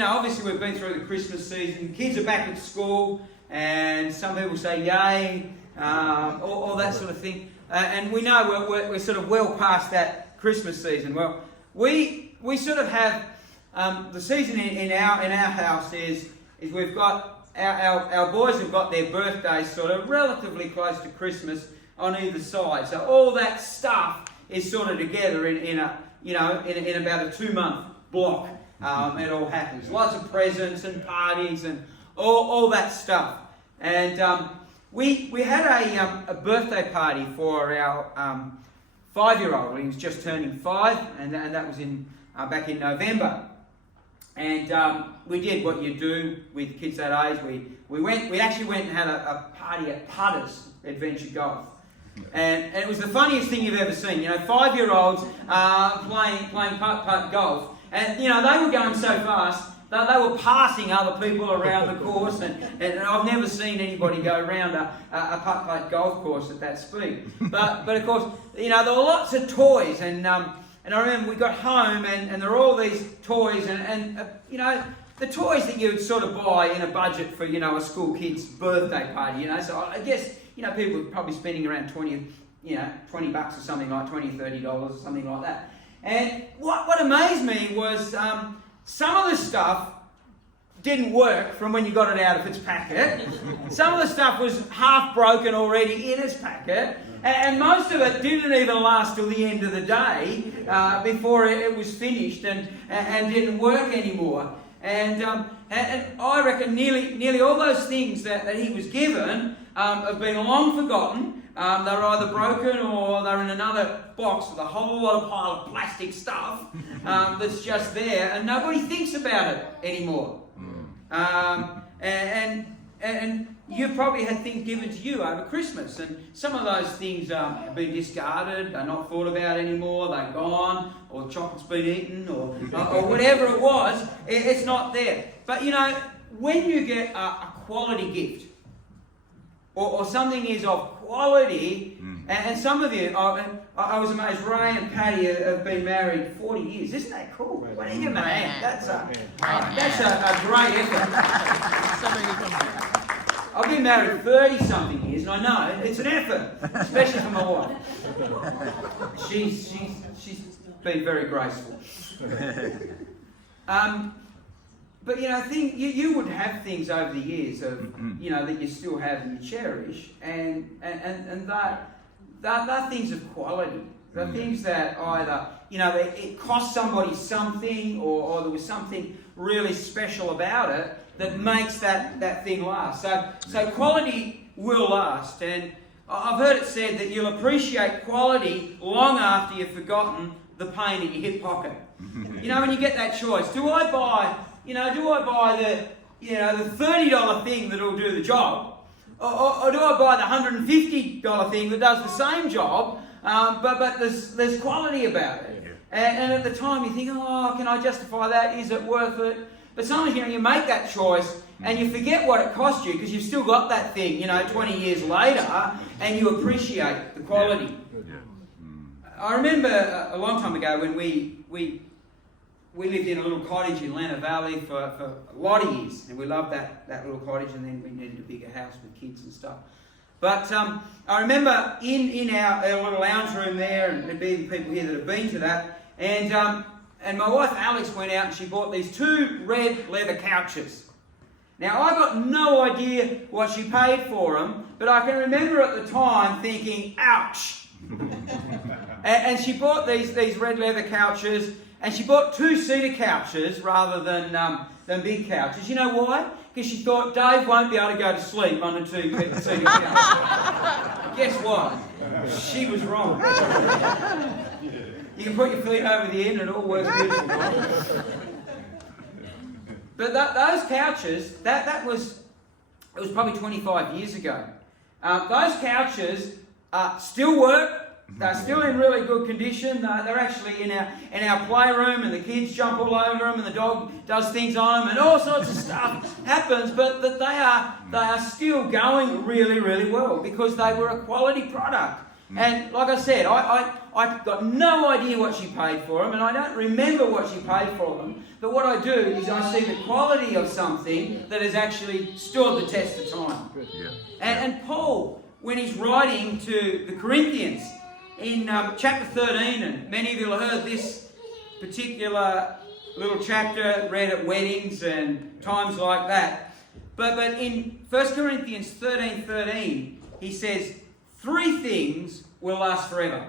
obviously we've been through the Christmas season. Kids are back at school, and some people say yay, all that sort of thing. And we know we're sort of well past that Christmas season. Well, we sort of have the season in our house is we've got our boys have got their birthdays sort of relatively close to Christmas on either side. So all that stuff is sort of together in about a 2-month block. It all happens. Lots of presents and parties and all that stuff. And we had a birthday party for our 5-year-old. He was just turning 5, and that was back in November. And we did what you do with kids that age. We actually went and had a party at Putters Adventure Golf. And it was the funniest thing you've ever seen. 5-year-olds playing putt golf. And, they were going so fast, they were passing other people around the course. And I've never seen anybody go around a putt golf course at that speed. But of course, there were lots of toys. And I remember we got home and there were all these toys. And the toys that you would sort of buy in a budget for, a school kid's birthday party. So I guess, people were probably spending around $20 or something like $20, $30 or something like that. And what amazed me was some of the stuff didn't work from when you got it out of its packet. Some of the stuff was half broken already in its packet. And most of it didn't even last till the end of the day before it was finished and didn't work anymore. And I reckon nearly all those things that he was given have been long forgotten. They're either broken or they're in another box with a whole lot of pile of plastic stuff that's just there, and nobody thinks about it anymore. And you probably had things given to you over Christmas, and some of those things have been discarded, they're not thought about anymore, they're gone, or the chocolate's been eaten, or whatever it was, it's not there. But when you get a quality gift, or something is of quality, and some of you, I was amazed, Ray and Patty have been married 40 years. Isn't that cool? What do you give them a hand? That's a great effort. I've been married 30-something years, and I know it's an effort, especially for my wife. She's been very graceful. But you would have things over the years of that you still have and you cherish, and they're things of quality. They're things that either it cost somebody something, or there was something really special about it that makes that thing last. So quality will last, and I've heard it said that you'll appreciate quality long after you've forgotten the pain in your hip pocket. When you get that choice, do I buy the $30 thing that'll do the job, or do I buy the $150 thing that does the same job, but there's quality about it? And at the time you think, can I justify that? Is it worth it? But sometimes you make that choice and you forget what it cost you because you've still got that thing 20 years later, and you appreciate the quality. I remember a long time ago when we lived in a little cottage in Lana Valley for a lot of years, and we loved that little cottage, and then we needed a bigger house with kids and stuff. But I remember in our little lounge room there, and there'd be people here that have been to that, and my wife Alex went out and she bought these 2 red leather couches. Now I got no idea what she paid for them, but I can remember at the time thinking, ouch! and she bought these red leather couches. And she bought 2-seater couches rather than big couches. You know why? Because she thought Dave won't be able to go to sleep on a 2-seater couch. Guess what? She was wrong. You can put your feet over the end and it all works beautiful. But those couches, it was probably 25 years ago. Those couches still work. They're still in really good condition. They're actually in our playroom, and the kids jump all over them, and the dog does things on them, and all sorts of stuff happens. But they are still going really, really well because they were a quality product. And like I said, I got no idea what she paid for them, and I don't remember what she paid for them. But what I do is I see the quality of something that has actually stood the test of time. And Paul, when he's writing to the Corinthians in chapter 13, and many of you have heard this particular little chapter read at weddings and times like that. But in 1 Corinthians 13:13, he says, 3 things will last forever.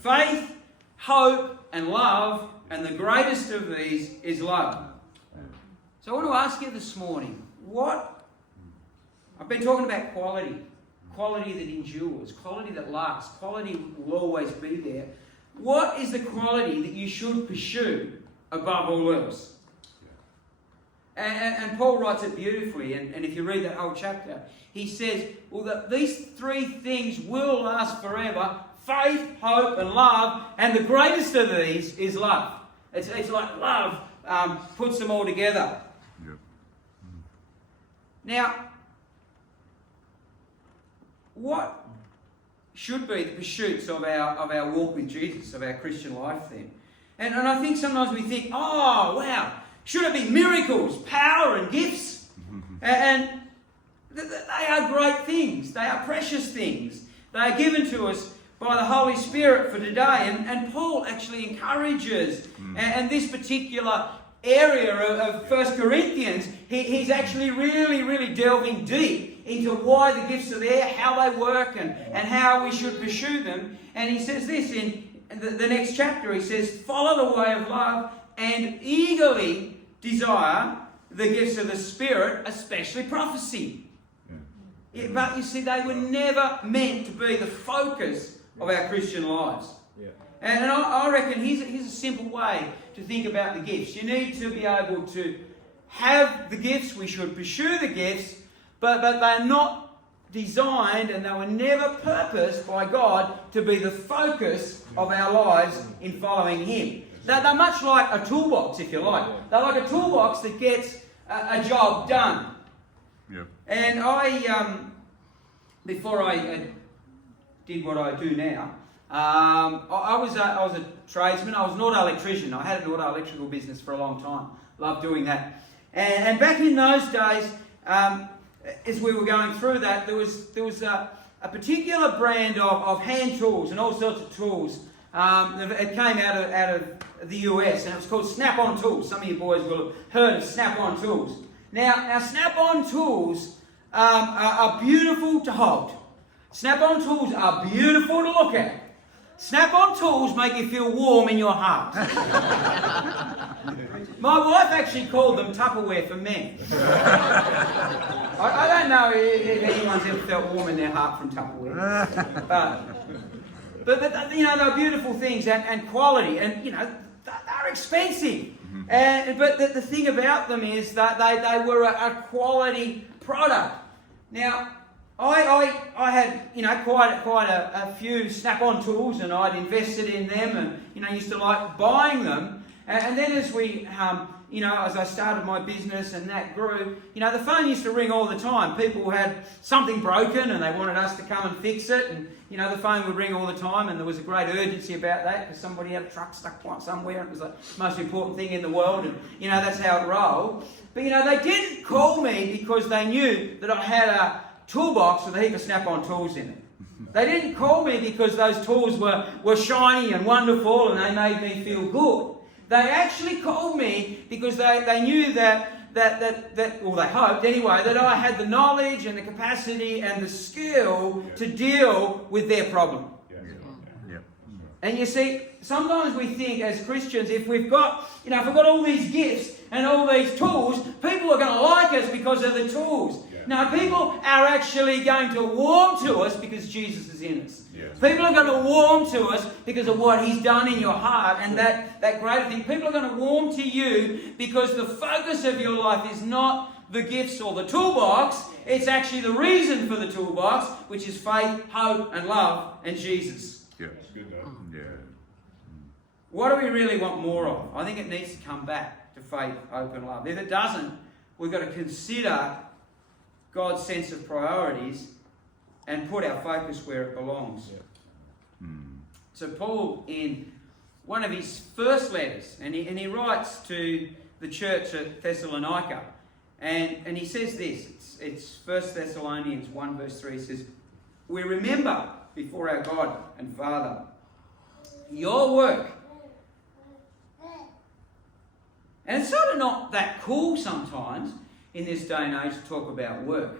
Faith, hope, and love, and the greatest of these is love. So I want to ask you this morning, I've been talking about quality that endures, quality that lasts, quality will always be there. What is the quality that you should pursue above all else? And Paul writes it beautifully, and if you read that whole chapter, he says, well, that these 3 things will last forever: faith, hope, and love, and the greatest of these is love. It's like love puts them all together. Now, what should be the pursuits of our walk with Jesus, of our Christian life then? And I think sometimes we think, oh, wow, should it be miracles, power and gifts? And they are great things. They are precious things. They are given to us by the Holy Spirit for today. And Paul actually encourages, and this particular area of 1 Corinthians, he's actually really, really delving deep into why the gifts are there, how they work, and how we should pursue them. And he says this in the next chapter. He says, follow the way of love and eagerly desire the gifts of the Spirit, especially prophecy. But you see, they were never meant to be the focus of our Christian lives. And I reckon here's a simple way to think about the gifts. You need to be able to have the gifts. We should pursue the gifts, but they're not designed, and they were never purposed by God to be the focus of our lives in following Him. They're much like a toolbox, if you like. They're like a toolbox that gets a job done. And before I did what I do now, I was a tradesman. I was an auto electrician. I had an auto electrical business for a long time. Loved doing that. And back in those days, as we were going through that, there was a particular brand of hand tools and all sorts of tools. It came out of the US, and it was called Snap-on tools. Some of you boys will have heard of Snap-on tools. Now Snap-on tools are beautiful to hold. Snap-on tools are beautiful to look at. Snap-on tools make you feel warm in your heart. My wife actually called them Tupperware for men. I don't know if anyone's ever felt warm in their heart from Tupperware. But you know, they're beautiful things and quality, and you know, they're expensive. But the thing about them is that they were a quality product. Now, I had, you know, quite a few Snap-on tools, and I'd invested in them, and you know, used to like buying them. And then as we, you know, as I started my business and that grew, you know, the phone used to ring all the time. People had something broken and they wanted us to come and fix it, and you know, the phone would ring all the time, and there was a great urgency about that because somebody had a truck stuck somewhere, and it was the most important thing in the world, and you know, that's how it rolled. But you know, they didn't call me because they knew that I had a toolbox with a heap of Snap-on tools in it. They didn't call me because those tools were shiny and wonderful and they made me feel good. They actually called me because they knew that, well, they hoped anyway, that I had the knowledge and the capacity and the skill to deal with their problem. And you see, sometimes we think as Christians, if we've got all these gifts and all these tools, people are going to like us because of the tools. No, people are actually going to warm to us because Jesus is in us. People are going to warm to us because of what He's done in your heart and that greater thing. People are going to warm to you because the focus of your life is not the gifts or the toolbox. It's actually the reason for the toolbox, which is faith, hope, and love, and Jesus. What do we really want more of? I think it needs to come back to faith, hope, and love. If it doesn't, we've got to consider God's sense of priorities and put our focus where it belongs. So Paul, in one of his first letters, and he writes to the church at Thessalonica, and he says this, it's 1 Thessalonians 1 verse 3, he says, "We remember before our God and Father your work." And it's sort of not that cool sometimes in this day and age to talk about work.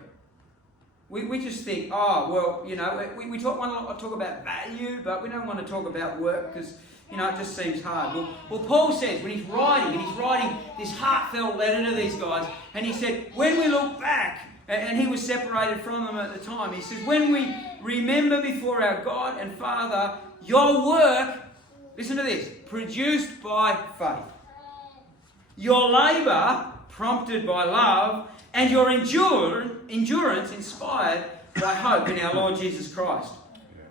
We just think, oh, well, you know, we talk about value, but we don't want to talk about work because, you know, it just seems hard. Well, Paul says when he's writing this heartfelt letter to these guys, and he said, when we look back, and he was separated from them at the time, he says, when we remember before our God and Father your work, listen to this, produced by faith, your labour prompted by love, and your endurance inspired by hope in our Lord Jesus Christ.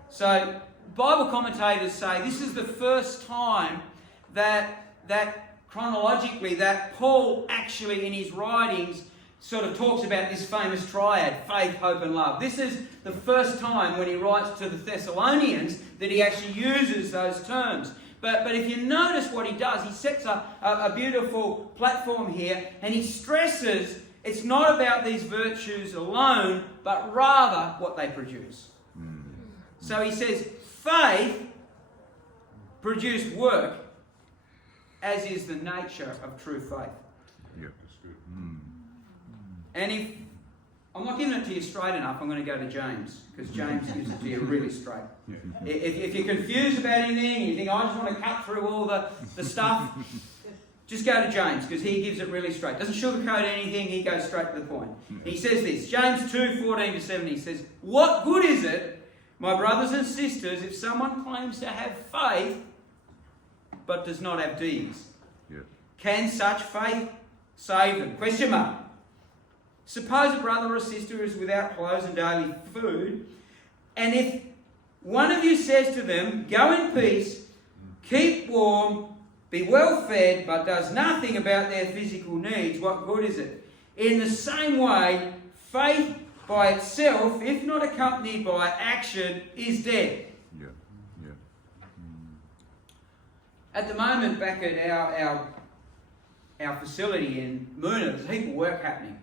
So Bible commentators say this is the first time that chronologically that Paul actually in his writings sort of talks about this famous triad, faith, hope and love. This is the first time when he writes to the Thessalonians that he actually uses those terms. But if you notice what he does, he sets a beautiful platform here, and he stresses it's not about these virtues alone, but rather what they produce. So he says, faith produced work, as is the nature of true faith. Yeah, that's good. And if I'm not giving it to you straight enough, I'm going to go to James, because James gives it to you really straight. If you're confused about anything, and you think, I just want to cut through all the stuff, just go to James, because he gives it really straight. Doesn't sugarcoat anything, he goes straight to the point. He says this, James 2:14-17, he says, "What good is it, my brothers and sisters, if someone claims to have faith, but does not have deeds? Yeah. Can such faith save them?" Question mark. Suppose a brother or sister is without clothes and daily food, and if one of you says to them, "Go in peace, keep warm, be well fed," but does nothing about their physical needs, what good is it? In the same way, faith by itself, if not accompanied by action, is dead. Yeah. Yeah. At the moment, back at our facility in Moona, there's a heap of work happening.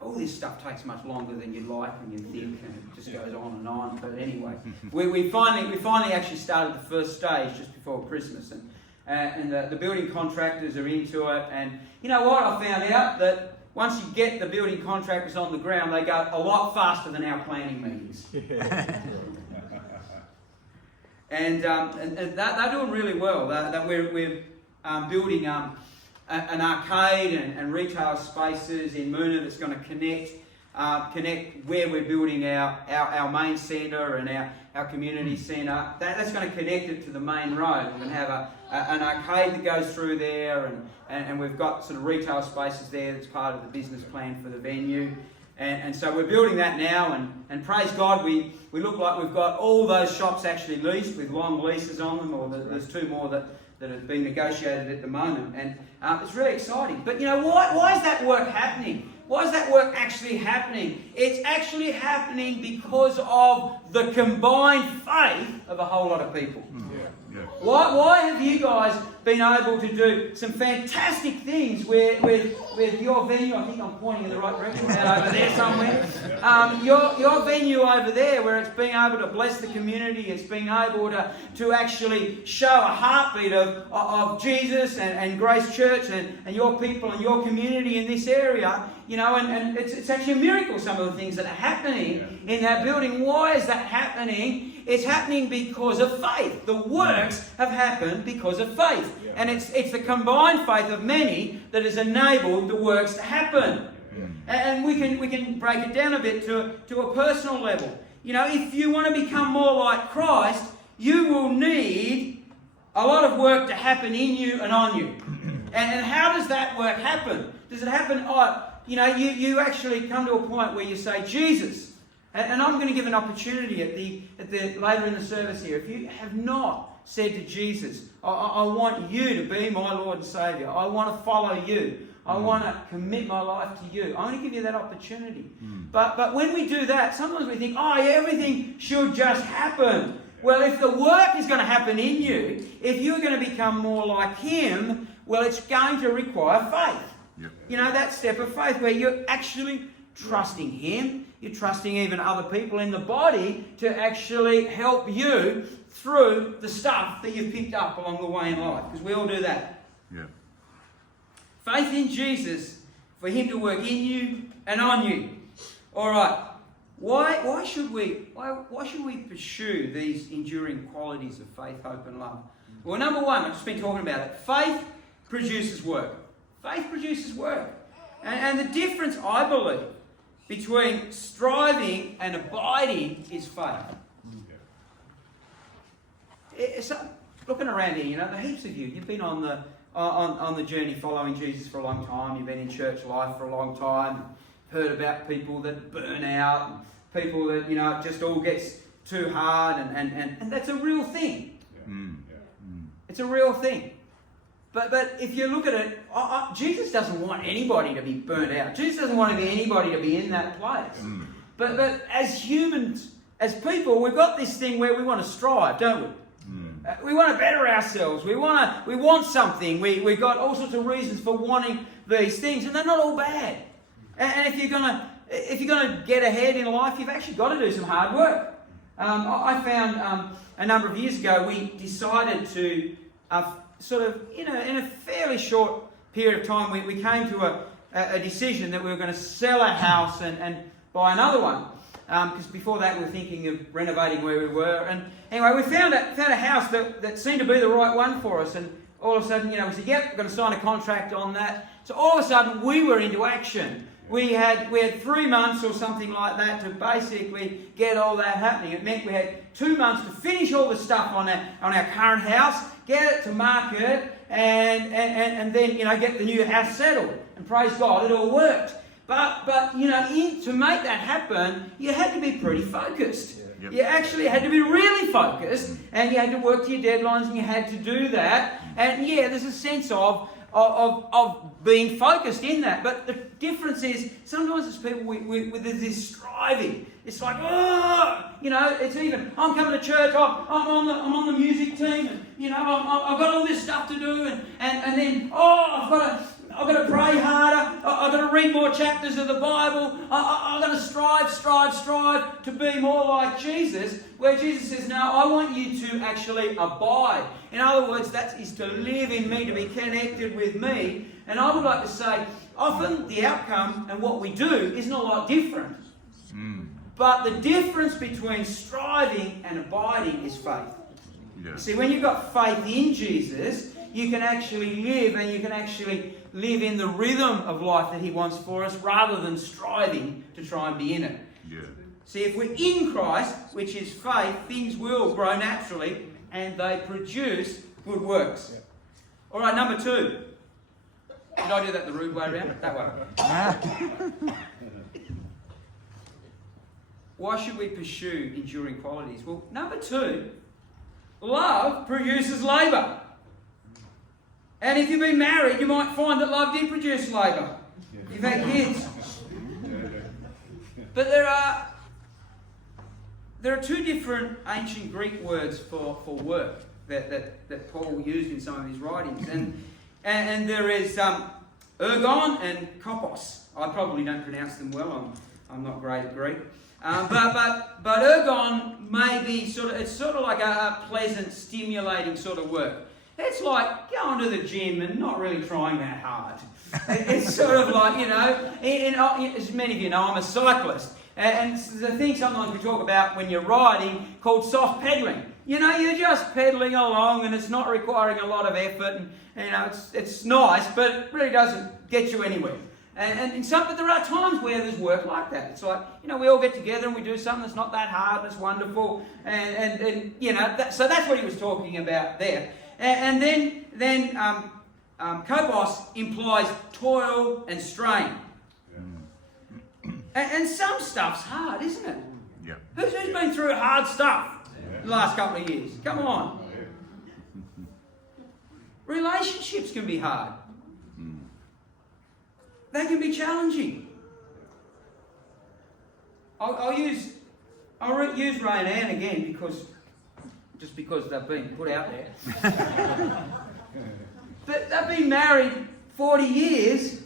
All this stuff takes much longer than you'd like and you think, and it just goes on and on. But anyway, we finally actually started the first stage just before Christmas, and the building contractors are into it. And you know what? I found out that once you get the building contractors on the ground, they go a lot faster than our planning meetings. And they're doing really well. We're building an arcade and retail spaces in Moona that's going to connect where we're building our main centre and our community centre. That's going to connect it to the main road. We're going to have an arcade that goes through there, and we've got sort of retail spaces there that's part of the business plan for the venue. And so we're building that now, and praise God, we look like we've got all those shops actually leased with long leases on them, or there's two more that have been negotiated at the moment, and it's really exciting. But you know, why is that work happening? Why is that work actually happening? It's actually happening because of the combined faith of a whole lot of people. Yeah. Why have you guys been able to do some fantastic things with your venue? I think I'm pointing in the right direction now, over there somewhere. Your venue over there, where it's being able to bless the community, it's being able to actually show a heartbeat of Jesus and Grace Church and your people and your community in this area. You know, and it's actually a miracle, some of the things that are happening in that building. Why is that happening? It's happening because of faith. The works have happened because of faith. Yeah. And it's the combined faith of many that has enabled the works to happen. Yeah. And we can break it down a bit to a personal level. You know, if you want to become more like Christ, you will need a lot of work to happen in you and on you. And how does that work happen? Does it happen, you actually come to a point where you say, Jesus, and I'm going to give an opportunity at the later in the service here. If you have not said to Jesus, I want you to be my Lord and Saviour. I want to follow you. I want to commit my life to you. I want to give you that opportunity. But when we do that, sometimes we think, oh, yeah, everything should just happen. Well, if the work is going to happen in you, if you're going to become more like Him, well, it's going to require faith. Yep. You know, that step of faith where you're actually trusting Him. You're trusting even other people in the body to actually help you through the stuff that you've picked up along the way in life. Because we all do that. Yeah. Faith in Jesus for Him to work in you and on you. All right. Why should we pursue these enduring qualities of faith, hope, and love? Well, number one, I've just been talking about it. Faith produces work. Faith produces work. And the difference, I believe, between striving and abiding is faith. Looking around here, you know, the heaps of you've been on the journey following Jesus for a long time. You've been in church life for a long time. Heard about people that burn out, and people that, you know, it just all gets too hard, and that's a real thing. It's a real thing. But if you look at it, Jesus doesn't want anybody to be burnt out. Jesus doesn't want anybody to be in that place. But as humans, as people, we've got this thing where we want to strive, don't we? We want to better ourselves. We want something. We've got all sorts of reasons for wanting these things, and they're not all bad. And if you're gonna get ahead in life, you've actually got to do some hard work. I found a number of years ago we decided to sort of, in a fairly short period of time, we came to a decision that we were going to sell our house and buy another one. Because before that we were thinking of renovating where we were. And anyway, we found a house that seemed to be the right one for us. And all of a sudden, we said, yep, we're going to sign a contract on that. So all of a sudden, we were into action. We had 3 months or something like that to basically get all that happening. It meant we had 2 months to finish all the stuff on our current house, get it to market, and then get the new house settled. And praise God, it all worked. But to make that happen, you had to be pretty focused. Yep. You actually had to be really focused, and you had to work to your deadlines, and you had to do that. And yeah, there's a sense of being focused in that. But the difference is, sometimes as people, there's this striving. It's like, it's even, I'm coming to church, I'm on the music team, and, I've got all this stuff to do, and then, I've got to pray harder, I've got to read more chapters of the Bible, I've got to strive to be more like Jesus, where Jesus says, no, I want you to actually abide. In other words, that is to live in me, to be connected with me. And I would like to say, often the outcome and what we do isn't a lot different. But the difference between striving and abiding is faith. Yeah. See, when you've got faith in Jesus, you can actually live, and you can actually live in the rhythm of life that He wants for us, rather than striving to try and be in it. Yeah. See, if we're in Christ, which is faith, things will grow naturally, and they produce good works. Yeah. All right, number 2. Did I do that the rude way around? That way. Why should we pursue enduring qualities? Well, number 2, love produces labour. And if you've been married, you might find that love did produce labour. You've had kids. But there are 2 different ancient Greek words for work that Paul used in some of his writings. And there is ergon and kopos. I probably don't pronounce them well. I'm not great at Greek. But ergon may be it's sort of like a pleasant, stimulating sort of work. It's like going to the gym and not really trying that hard. It's sort of like, as many of you know, I'm a cyclist. And the thing sometimes we talk about when you're riding called soft pedalling. You're just pedaling along, and it's not requiring a lot of effort. And, it's nice, but it really doesn't get you anywhere. But there are times where there's work like that. It's like, we all get together and we do something that's not that hard, that's wonderful. So that's what he was talking about there. And then kopos implies toil and strain. And some stuff's hard, isn't it? Yeah. Who's been through hard stuff the last couple of years? Come on. Relationships can be hard. they can be challenging. I'll use Ray and Ann again because they've been put out there. But they've been married 40 years.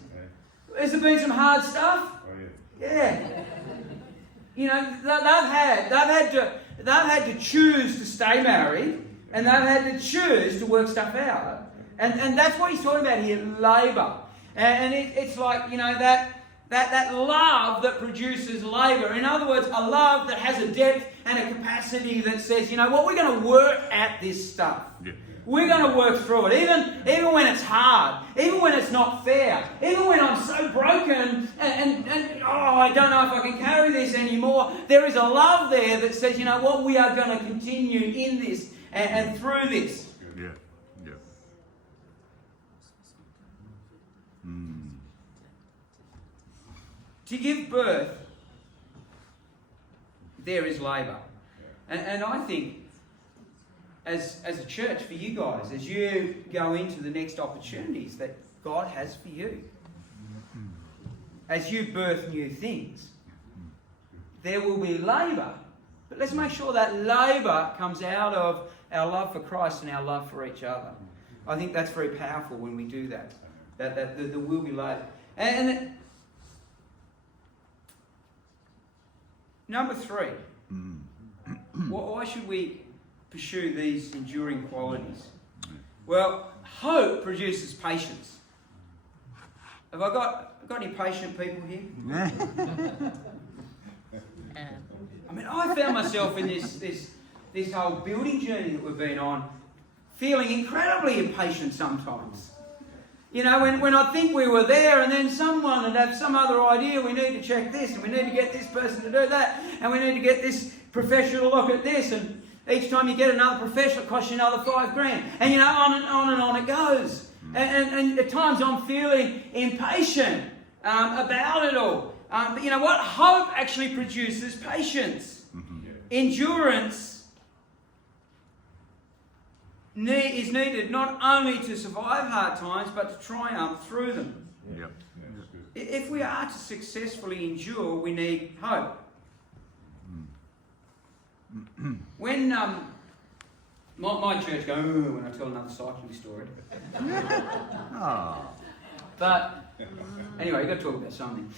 Has there been some hard stuff? Oh, Yeah. You know, they've had to choose to stay married, and they've had to choose to work stuff out. And that's what he's talking about here, labour. And it's like, you know, that love that produces labour. In other words, a love that has a depth and a capacity that says, you know what, we're going to work at this stuff. Yeah. We're going to work through it, even when it's hard, even when it's not fair, even when I'm so broken and I don't know if I can carry this anymore. There is a love there that says, you know what, we are going to continue in this and through this. Yeah. Yeah. To give birth, there is labour. And I think, as a church, for you guys, as you go into the next opportunities that God has for you, as you birth new things, there will be labour. But let's make sure that labour comes out of our love for Christ and our love for each other. I think that's very powerful when we do that. That there will be labour. And number 3, why should we pursue these enduring qualities? Well, hope produces patience. Have I got any patient people here? I mean, I found myself in this whole building journey that we've been on, feeling incredibly impatient sometimes. You know, when I think we were there and then someone would have some other idea, we need to check this and we need to get this person to do that and we need to get this professional to look at this, and each time you get another professional it costs you another $5,000, and you know, on and on it goes. And at times I'm feeling impatient about it all. But you know what? Hope actually produces patience. Endurance is needed not only to survive hard times, but to triumph through them. Yep. If we are to successfully endure, we need hope. When my church go when I tell another cycling story. But anyway, you've got to talk about something.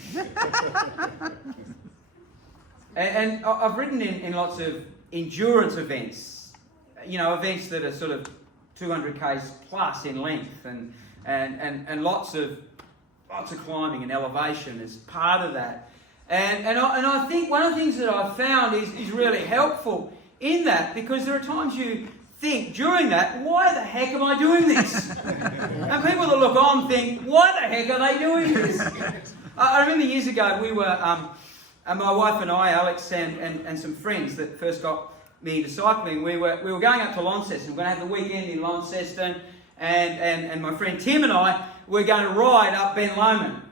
and I've written in lots of endurance events, you know, events that are sort of 200 k's plus in length, and lots of climbing and elevation is part of that. And I think one of the things that I've found is really helpful in that, because there are times you think during that, why the heck am I doing this? And people that look on think, why the heck are they doing this? I remember years ago we were, my wife and I, Alex and some friends that first got me into cycling, we were going up to Launceston. We're going to have the weekend in Launceston, and my friend Tim and I were going to ride up Ben Lomond.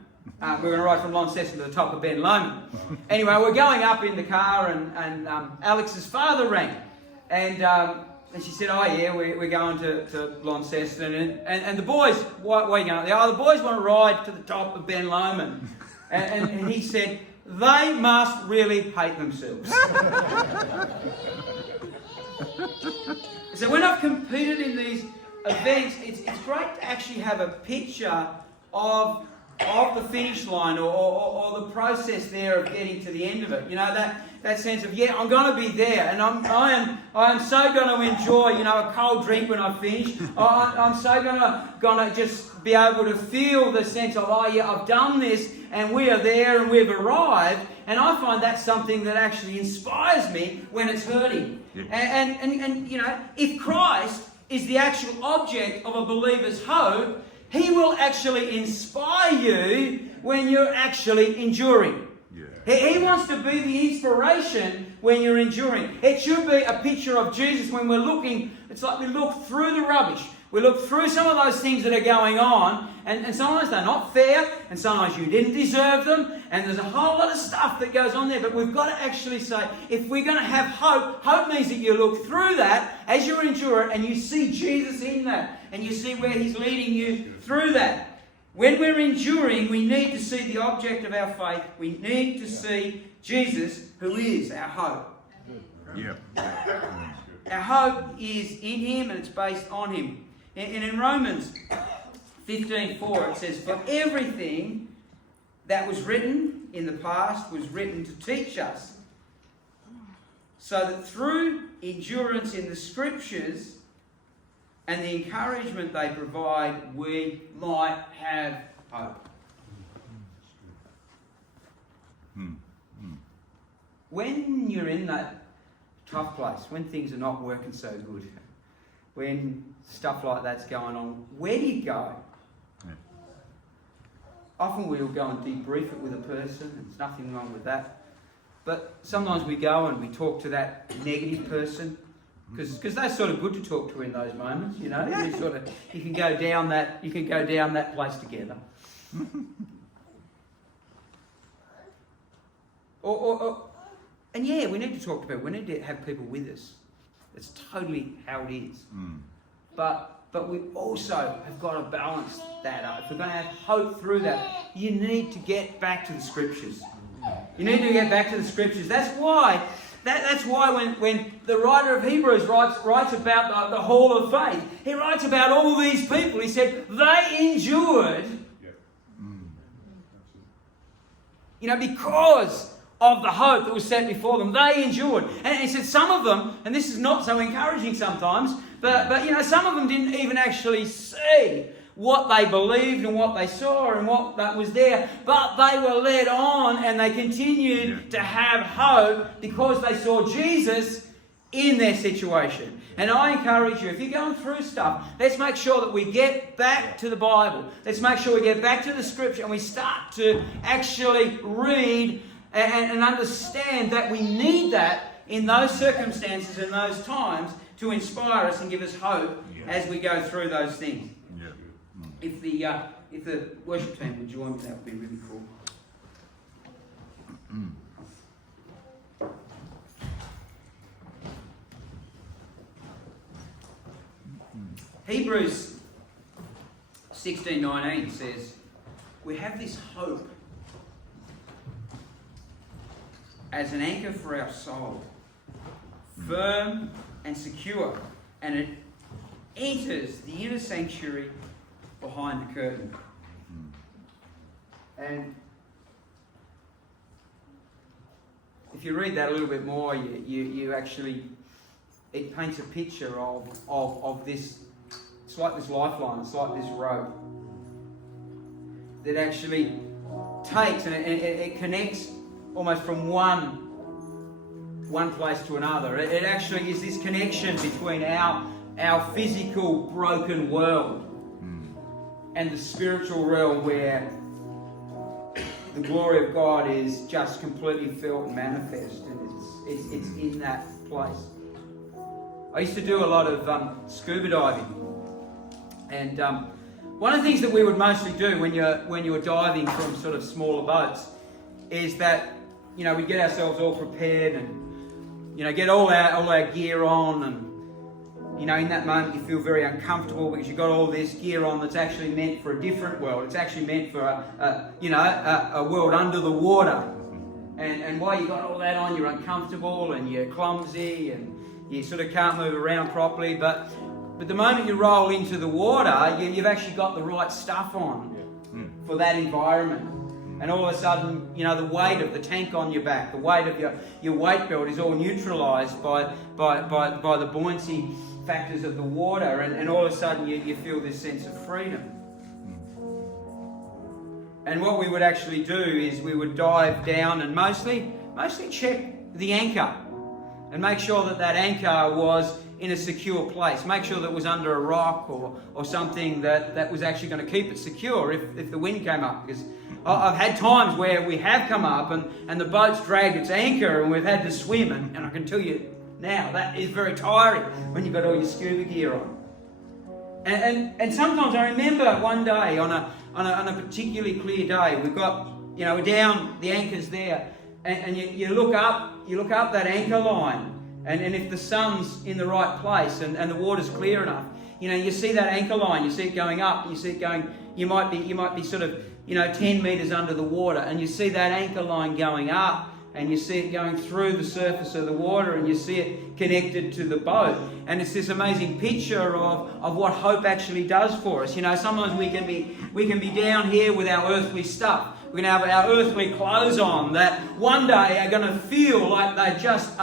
We're going to ride from Launceston to the top of Ben Lomond. Anyway, we're going up in the car, and Alex's father rang, and she said, "Oh yeah, we're going to Launceston, and the boys, why are you going up there? Oh, the boys want to ride to the top of Ben Lomond," and he said, "They must really hate themselves." So when I've competed in these events, it's great to actually have a picture of the finish line or the process there of getting to the end of it. You know, that sense of, yeah, I'm going to be there, and I am so going to enjoy, you know, a cold drink when I finish. I'm so going to just be able to feel the sense of, oh yeah, I've done this, and we are there and we've arrived. And I find that's something that actually inspires me when it's hurting. Yeah. And you know, if Christ is the actual object of a believer's hope, He will actually inspire you when you're actually enduring. Yeah. He wants to be the inspiration when you're enduring. It should be a picture of Jesus when we're looking. It's like we look through the rubbish. We look through some of those things that are going on, and sometimes they're not fair, and sometimes you didn't deserve them, and there's a whole lot of stuff that goes on there. But we've got to actually say, if we're going to have hope, hope means that you look through that as you endure it, and you see Jesus in that, and you see where He's leading you through that. When we're enduring, we need to see the object of our faith. We need to see Jesus, who is our hope. Yeah. Our hope is in him and it's based on him. And in Romans 15:4 it says, "For everything that was written in the past was written to teach us, so that through endurance in the Scriptures and the encouragement they provide, we might have hope." When you're in that tough place, when things are not working so good, when stuff like that's going on, where do you go? Yeah. Often we'll go and debrief it with a person, and there's nothing wrong with that. But sometimes we go and we talk to that negative person, because they're sort of good to talk to in those moments, you know. You can go down that place together. And yeah, we need to talk to people. We need to have people with us. It's totally how it is. But we also have got to balance that up. If we're going to have hope through that, you need to get back to the Scriptures. You need to get back to the Scriptures. That's why when the writer of Hebrews writes about the Hall of Faith, he writes about all these people. He said they endured, because of the hope that was set before them. They endured. And he said some of them, and this is not so encouraging sometimes, but some of them didn't even actually see what they believed and what they saw and what that was there, but they were led on and they continued to have hope because they saw Jesus in their situation. And I encourage you, if you're going through stuff, let's make sure that we get back to the Bible. Let's make sure we get back to the Scripture and we start to actually read and understand that we need that in those circumstances and those times to inspire us and give us hope as we go through those things. If the worship team would join me, that would be really cool. Hebrews 16:19 says, "We have this hope as an anchor for our soul, firm and secure, and it enters the inner sanctuary behind the curtain." And if you read that a little bit more, you actually, it paints a picture of this. It's like this lifeline, it's like this rope that actually takes and it connects almost from one place to another. It actually is this connection between our physical broken world and the spiritual realm where the glory of God is just completely felt and manifest, and it's in that place. I used to do a lot of scuba diving, and one of the things that we would mostly do when you were diving from sort of smaller boats is that we get ourselves all prepared and get all our gear on, and in that moment you feel very uncomfortable because you've got all this gear on that's actually meant for a different world. It's actually meant for a world under the water. And while you've got all that on, you're uncomfortable and you're clumsy and you sort of can't move around properly. But the moment you roll into the water, you've actually got the right stuff on for that environment. And all of a sudden, the weight of the tank on your back, the weight of your weight belt is all neutralised by the buoyancy factors of the water, and all of a sudden you feel this sense of freedom. And what we would actually do is we would dive down and mostly check the anchor and make sure that anchor was in a secure place. Make sure that it was under a rock or something that was actually going to keep it secure if the wind came up. Because I've had times where we have come up and the boat's dragged its anchor and we've had to swim, and I can tell you now that is very tiring when you've got all your scuba gear on. And sometimes I remember one day on a particularly clear day, we've got we're down, the anchor's there, and you look up that anchor line, and if the sun's in the right place and the water's clear enough, you see that anchor line, you see it going up, you see it going you might be sort of 10 meters under the water, and you see that anchor line going up, and you see it going through the surface of the water, and you see it connected to the boat. And it's this amazing picture of what hope actually does for us. Sometimes we can be down here with our earthly stuff. We can have our earthly clothes on that one day are going to feel like they just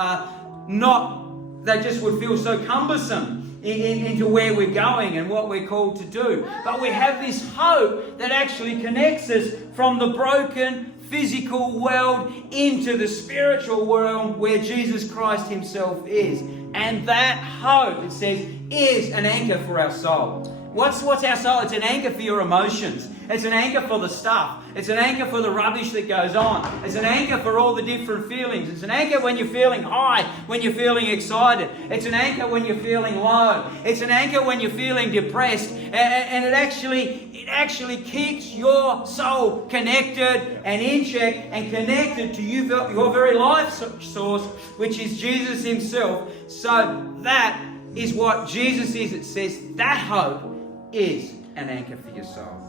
would feel so cumbersome into where we're going and what we're called to do. But we have this hope that actually connects us from the broken physical world into the spiritual world where Jesus Christ himself is. And that hope, it says, is an anchor for our soul. What's our soul? It's an anchor for your emotions. It's an anchor for the stuff. It's an anchor for the rubbish that goes on. It's an anchor for all the different feelings. It's an anchor when you're feeling high, when you're feeling excited. It's an anchor when you're feeling low. It's an anchor when you're feeling depressed. And it actually keeps your soul connected and in check and connected to your very life source, which is Jesus himself. So that is what Jesus is. It says that hope is an anchor for your soul.